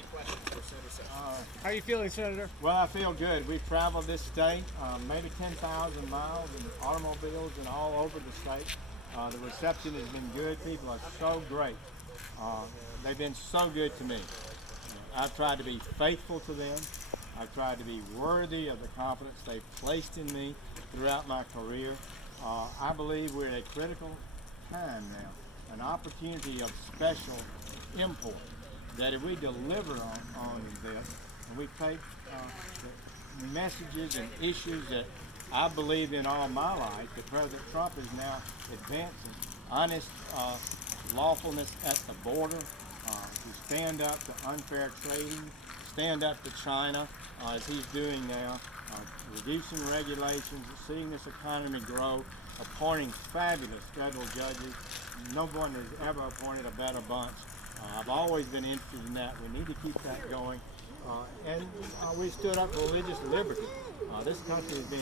any questions for Senator Sessions? How are you feeling, Senator? Well, I feel good. We've traveled this state, maybe 10,000 miles in automobiles and all over the state. The reception has been good. People are so great. They've been so good to me. I've tried to be faithful to them. I've tried to be worthy of the confidence they've placed in me throughout my career. I believe we're at a critical time now, an opportunity of special import, that if we deliver on this, and we take the messages and issues that I believe in all my life, that President Trump is now advancing, honest lawfulness at the border, to stand up to unfair trading, stand up to China, as he's doing now, reducing regulations, seeing this economy grow, appointing fabulous federal judges. No one has ever appointed a better bunch. I've always been interested in that. We need to keep that going. And we stood up for religious liberty. This country has been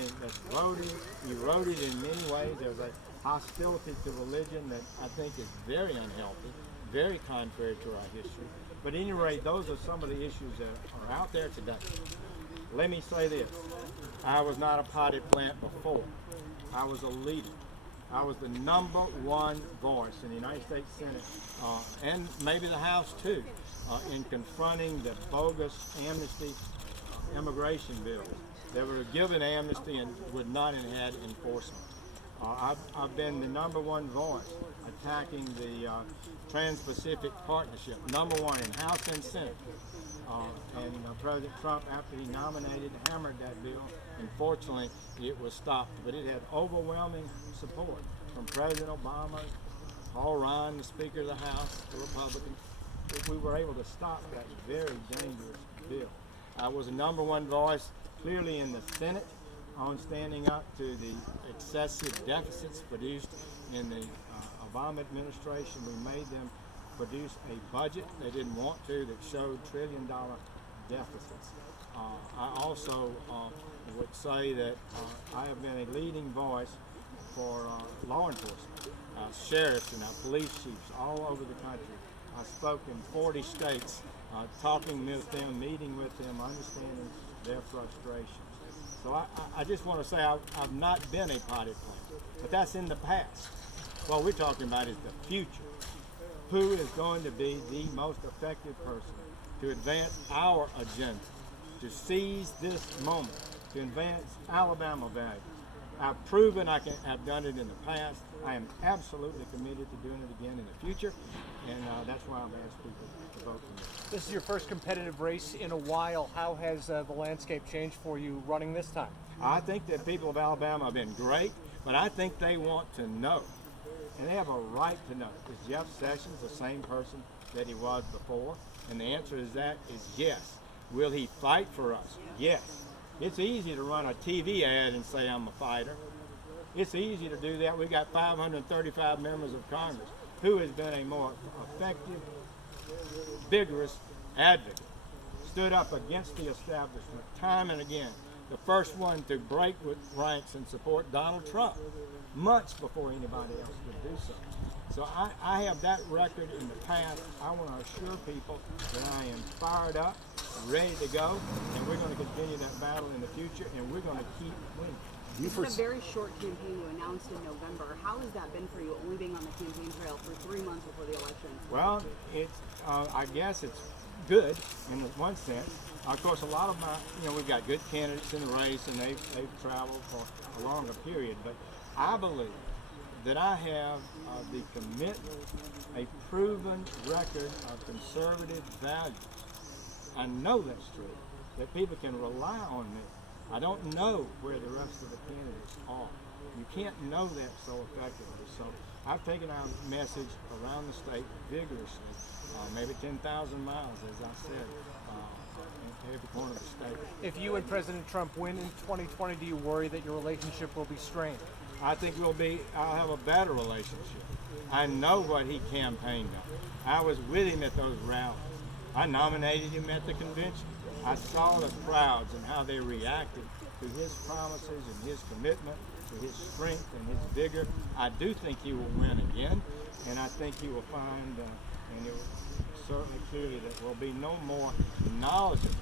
eroded in many ways. There's a hostility to religion that I think is very unhealthy, very contrary to our history. But at any rate, those are some of the issues that are out there today. Let me say this. I was not a potted plant before. I was a leader. I was the #1 voice in the United States Senate, and maybe the House too, in confronting the bogus amnesty immigration bills that were given amnesty and would not have had enforcement. I've been the #1 voice attacking the Trans-Pacific Partnership, #1 in House and Senate. And President Trump, after he nominated, hammered that bill. Unfortunately, it was stopped, but it had overwhelming support from President Obama, Paul Ryan, the Speaker of the House, the Republicans. We were able to stop that very dangerous bill. I was the #1 voice clearly in the Senate on standing up to the excessive deficits produced in the Obama administration. We made them produce a budget they didn't want to that showed trillion-dollar deficits. I also would say that I have been a leading voice for law enforcement, sheriffs and our police chiefs all over the country. I spoke in 40 states, talking with them, meeting with them, understanding their frustrations. So I just want to say I've not been a potted plant, but that's in the past. What we're talking about is the future. Who is going to be the most effective person to advance our agenda, to seize this moment, to advance Alabama values? I've proven I've done it in the past. I am absolutely committed to doing it again in the future, and that's why I've asked people to vote for me. This is your first competitive race in a while. How has the landscape changed for you running this time? I think that people of Alabama have been great, but I think they want to know, and they have a right to know. Is Jeff Sessions the same person that he was before? And the answer to that is yes. Will he fight for us? Yes. It's easy to run a TV ad and say I'm a fighter. It's easy to do that. We've got 535 members of Congress. Who has been a more effective, vigorous advocate? Stood up against the establishment time and again. The first one to break with ranks and support Donald Trump, months before anybody else would do so. So I have that record in the past. I want to assure people that I am fired up, ready to go, and we're going to continue that battle in the future, and we're going to keep winning. This is a very short campaign you announced in November. How has that been for you, only being on the campaign trail for 3 months before the election? Well, I guess it's good in one sense. Of course, a lot of we've got good candidates in the race, and they've traveled for a longer period. But I believe that I have the commitment, a proven record of conservative values. I know that's true, that people can rely on me. I don't know where the rest of the candidates are. You can't know that so effectively. So I've taken our message around the state vigorously, maybe 10,000 miles, as I said, in every corner of the state. If you and President Trump win in 2020, do you worry that your relationship will be strained? I think I'll have a better relationship. I know what he campaigned on. I was with him at those rallies. I nominated him at the convention. I saw the crowds and how they reacted to his promises and his commitment, to his strength and his vigor. I do think he will win again, and I think he will find and he will certainly clearly that will be no more knowledgeable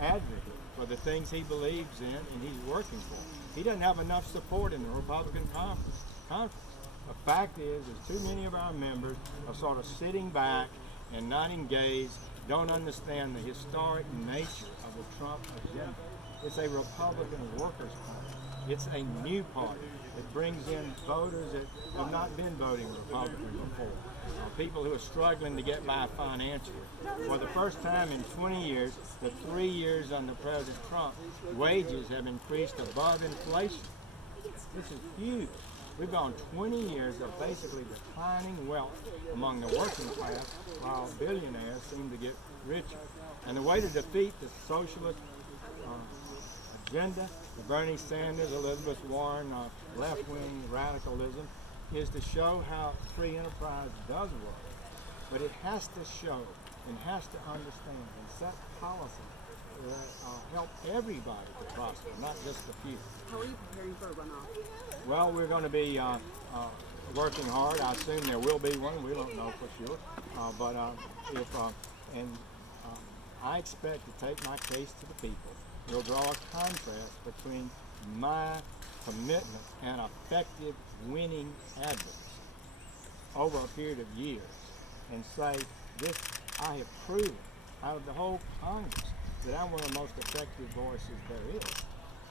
advocate for the things he believes in and he's working for. He doesn't have enough support in the Republican conference. The fact is too many of our members are sort of sitting back and not engaged, don't understand the historic nature of the Trump agenda. It's a Republican workers' party. It's a new party. It brings in voters that have not been voting Republican before. People who are struggling to get by financially. For the first time in 20 years, the 3 years under President Trump, wages have increased above inflation. This is huge. We've gone 20 years of basically declining wealth among the working class while billionaires seem to get richer. And the way to defeat the socialist agenda, the Bernie Sanders, Elizabeth Warren, left-wing radicalism, is to show how free enterprise does work. But it has to show and has to understand and set policy that help everybody to prosper, not just a few. How are you preparing for a runoff? Well, we're going to be working hard. I assume there will be one. We don't know for sure. I expect to take my case to the people. We'll draw a contrast between my commitment and effective winning advocacy over a period of years and say, this, I have proven out of the whole Congress that I'm one of the most effective voices there is.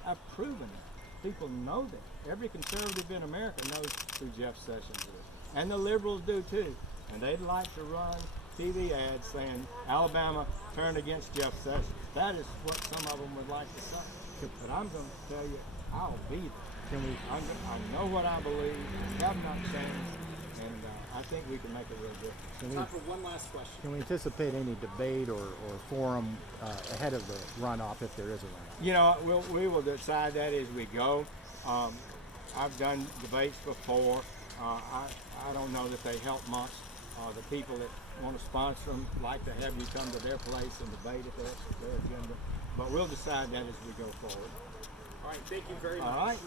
I've proven it. People know that. Every conservative in America knows who Jeff Sessions is. And the liberals do too. And they'd like to run TV ads saying Alabama turned against Jeff Sessions. That is what some of them would like to say. But I'm going to tell you, I'll be there. I know what I believe. I have not changed. And I think we can make a real difference. Time for one last question. Can we anticipate any debate or forum ahead of the runoff if there is a runoff? You know, we will decide that as we go. I've done debates before. I don't know that they help much. The people that want to sponsor them like to have you come to their place and debate if that's their agenda. But we'll decide that as we go forward. All right, thank you very much. All right.